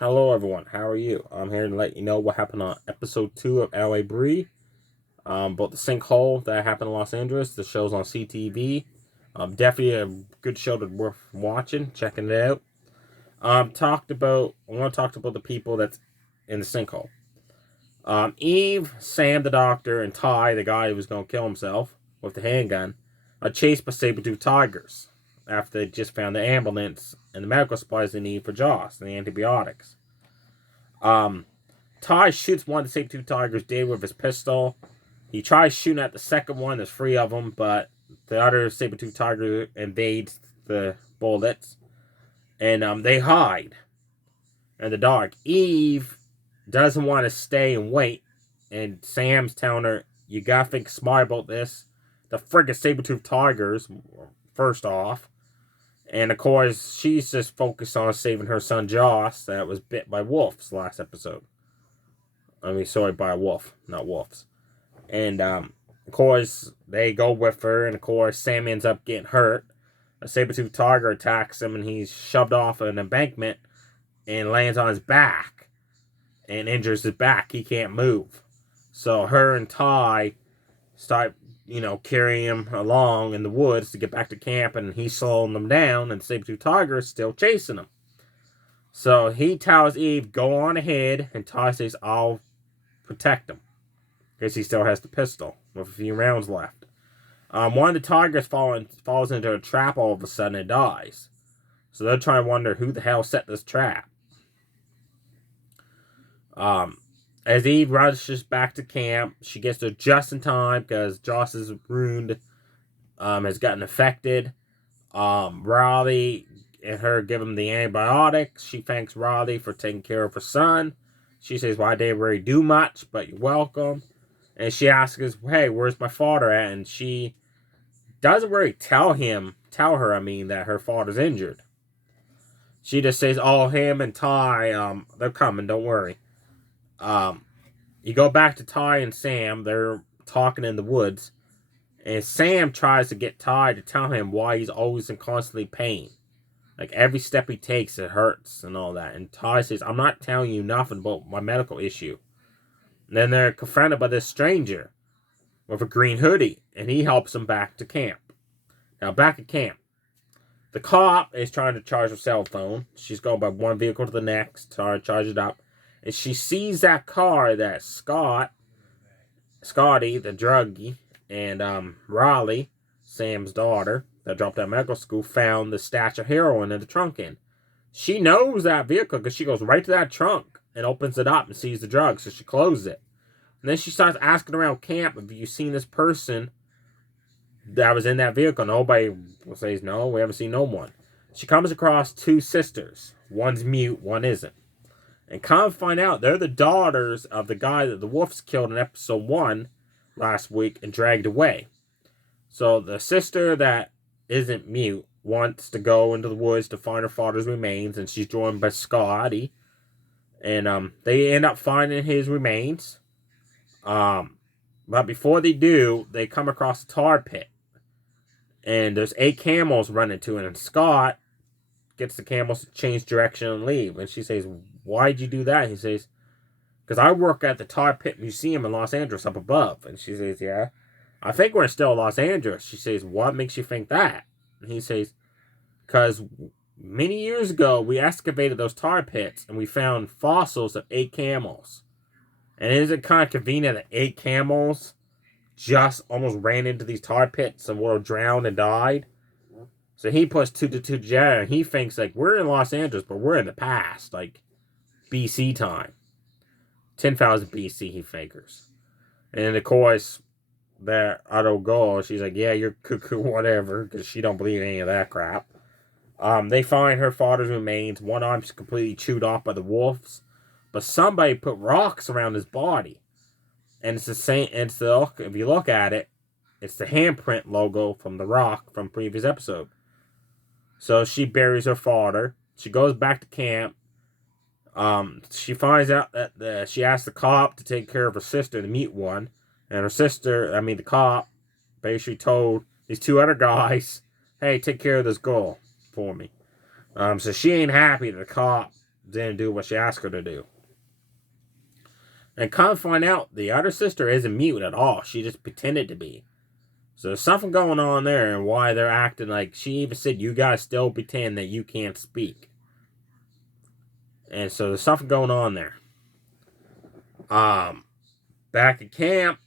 Hello, everyone. How are you? I'm here to let you know what happened on episode 2 of LA Brea. About the sinkhole that happened in Los Angeles. The show's on CTV. Definitely a good show to worth watching, checking it out. I want to talk about the people that's in the sinkhole. Eve, Sam the doctor, and Ty, the guy who was going to kill himself with the handgun, are chased by saber-toothed tigers after they just found the ambulance and the medical supplies they need for Joss and the antibiotics. Um, Ty shoots one of the saber-tooth tigers dead with his pistol. He tries shooting at the second one. There's three of them, but the other saber-tooth tiger invades the bullets, and they hide in the dark. Eve doesn't want to stay and wait, and Sam's telling her, "You gotta think smart about this. The friggin' saber-tooth tigers, first off." And of course, she's just focused on saving her son Joss that was bit by wolves last episode. Sorry, by a wolf, not wolves. And of course, they go with her, and of course, Sam ends up getting hurt. A saber-tooth tiger attacks him, and he's shoved off an embankment and lands on his back and injures his back. He can't move. So her and Ty start, carrying him along in the woods to get back to camp, and he's slowing them down, and the saber-tooth tiger is still chasing him. So he tells Eve, "Go on ahead," and Ty says, "I'll protect him," because he still has the pistol with a few rounds left. One of the tigers falls into a trap all of a sudden and dies. So they're trying to wonder who the hell set this trap. As Eve rushes back to camp, she gets there just in time because Joss's wound has gotten infected. Riley and her give him the antibiotics. She thanks Riley for taking care of her son. She says, "Well, I didn't really do much, but you're welcome." And she asks us, "Hey, where's my father at?" And she doesn't really tell her, that her father's injured. She just says, "Oh, him and Ty, they're coming, don't worry." You go back to Ty and Sam. They're talking in the woods. And Sam tries to get Ty to tell him why he's always in constantly pain. Like, every step he takes, it hurts and all that. And Ty says, "I'm not telling you nothing about my medical issue." And then they're confronted by this stranger with a green hoodie, and he helps them back to camp. Now, back at camp, the cop is trying to charge her cell phone. She's going by one vehicle to the next, trying to charge it up. And she sees that car that Scotty, the druggie, and Riley, Sam's daughter, that dropped out of medical school, found the stash of heroin in the trunk in. She knows that vehicle because she goes right to that trunk and opens it up and sees the drugs, so she closes it. And then she starts asking around camp, "Have you seen this person that was in that vehicle?" Nobody says no, we haven't seen no one. She comes across two sisters. One's mute, one isn't. And come find out, they're the daughters of the guy that the wolves killed in episode 1 last week and dragged away. So the sister that isn't mute wants to go into the woods to find her father's remains, and she's joined by Scotty. And they end up finding his remains. But before they do, they come across a tar pit. And there's 8 camels running to it, and Scott gets the camels to change direction and leave. And she says, "Why'd you do that?" He says, "Because I work at the Tar Pit Museum in Los Angeles up above." And she says, "Yeah, I think we're still in Los Angeles." She says, "What makes you think that?" And he says, "Because many years ago, we excavated those tar pits and we found fossils of 8 camels. And isn't it kind of convenient that 8 camels just almost ran into these tar pits and were drowned and died?" So he puts 2 to 2 together, and he thinks, like, we're in Los Angeles, but we're in the past, like BC time. 10,000 BC, he figures. And of course, that other girl, she's like, "Yeah, you're cuckoo, whatever," because she don't believe any of that crap. They find her father's remains. One arm's completely chewed off by the wolves, but somebody put rocks around his body. And it's the same, if you look at it, it's the handprint logo from the rock from previous episode. So she buries her father. She goes back to camp. She finds out that she asked the cop to take care of her sister, the mute one. And her sister, the cop, basically told these 2 other guys, "Hey, take care of this girl for me." So she ain't happy that the cop didn't do what she asked her to do. And come find out, the other sister isn't mute at all. She just pretended to be. So there's something going on there, and why they're acting like, she even said, you guys still pretend that you can't speak. And so there's something going on there. Back at camp,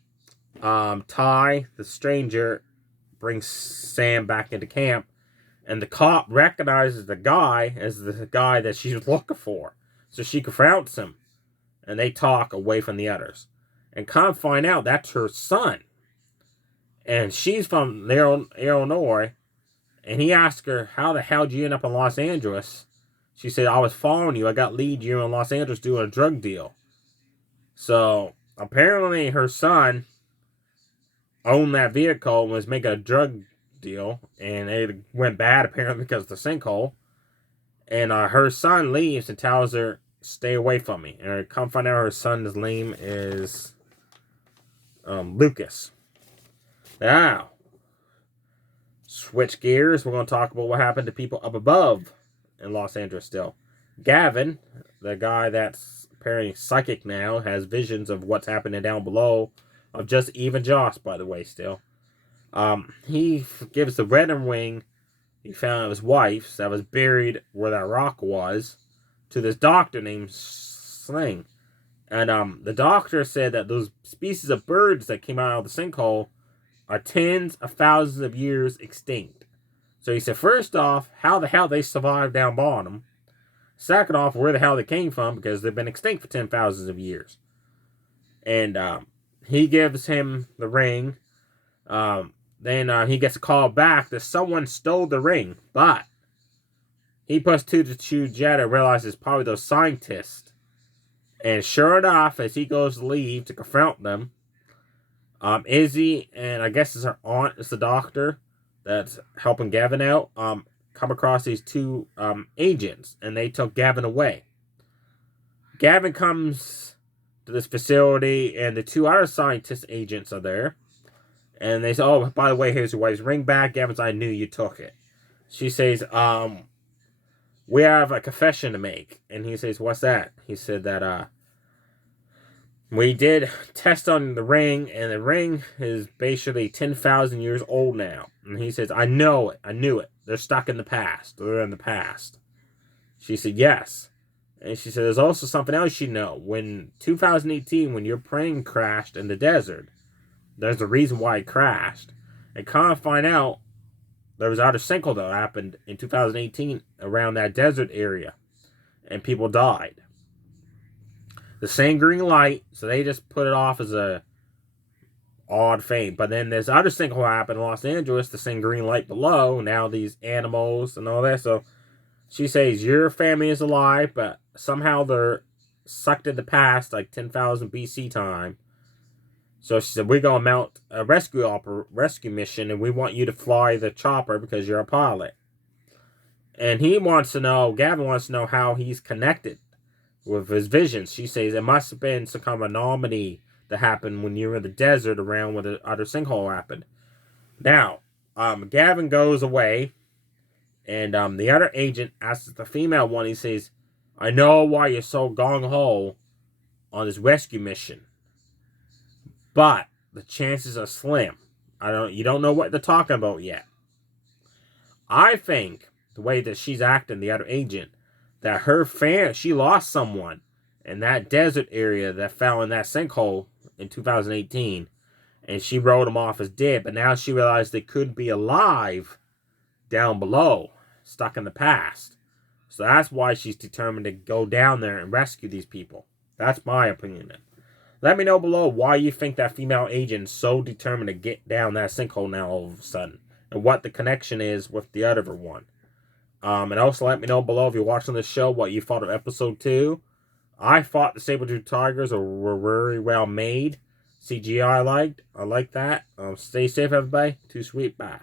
Ty, the stranger, brings Sam back into camp, and the cop recognizes the guy as the guy that she's looking for. So she confronts him, and they talk away from the others. And come find out that's her son. And she's from Illinois, and he asked her, how the hell did you end up in Los Angeles? She said, I was following you. I got lead you in Los Angeles doing a drug deal. So, apparently her son owned that vehicle and was making a drug deal, and it went bad apparently because of the sinkhole. And her son leaves and tells her, stay away from me. And come find out her son's name is Lucas. Now, switch gears. We're going to talk about what happened to people up above in Los Angeles still. Gavin, the guy that's apparently psychic now, has visions of what's happening down below, of just even Joss, by the way, still. He gives the wedding ring he found of his wife's that was buried where that rock was to this doctor named Sling. And the doctor said that those species of birds that came out of the sinkhole are tens of thousands of years extinct. So he said, first off, how the hell they survived down bottom? Second off, where the hell they came from, because they've been extinct for 10,000 of years. And he gives him the ring. Then he gets a call back that someone stole the ring. But he puts two to two together and realizes it's probably those scientists. And sure enough, as he goes to leave to confront them, Izzy, and I guess it's her aunt, is the doctor that's helping Gavin out, come across these two agents, and they took Gavin away. Gavin comes to this facility, and the two other scientist agents are there. And they say, oh, by the way, here's your wife's ring back. Gavin's, I knew you took it. She says, we have a confession to make. And he says, what's that? He said that, we did test on the ring, and the ring is basically 10,000 years old now. And he says, I know it. I knew it. They're stuck in the past. They're in the past. She said, yes. And she said, there's also something else you know. When 2018, when your plane crashed in the desert, there's a reason why it crashed. And kind of find out, there was another sinkhole that happened in 2018 around that desert area. And people died. The same green light, so they just put it off as a odd thing. But then there's other sinkhole happened in Los Angeles, the same green light below. Now these animals and all that. So she says, your family is alive, but somehow they're sucked in the past, like 10,000 BC time. So she said, we're going to mount a rescue mission, and we want you to fly the chopper because you're a pilot. And he wants to know, Gavin wants to know how he's connected with his visions. She says it must have been some kind of anomaly that happened when you were in the desert around where the other sinkhole happened. Now, Gavin goes away, and the other agent asks the female one, he says, I know why you're so gung-ho on this rescue mission, but the chances are slim. You don't know what they're talking about yet. I think the way that she's acting, the other agent, that she lost someone in that desert area that fell in that sinkhole in 2018, and she wrote them off as dead, but now she realized they could be alive down below, stuck in the past. So that's why she's determined to go down there and rescue these people. That's my opinion. Let me know below why you think that female agent is so determined to get down that sinkhole now all of a sudden, and what the connection is with the other one. And also let me know below if you're watching this show what you thought of episode 2. I thought the saber-tooth tigers were very well made. CGI I liked that. Stay safe, everybody. Too sweet. Bye.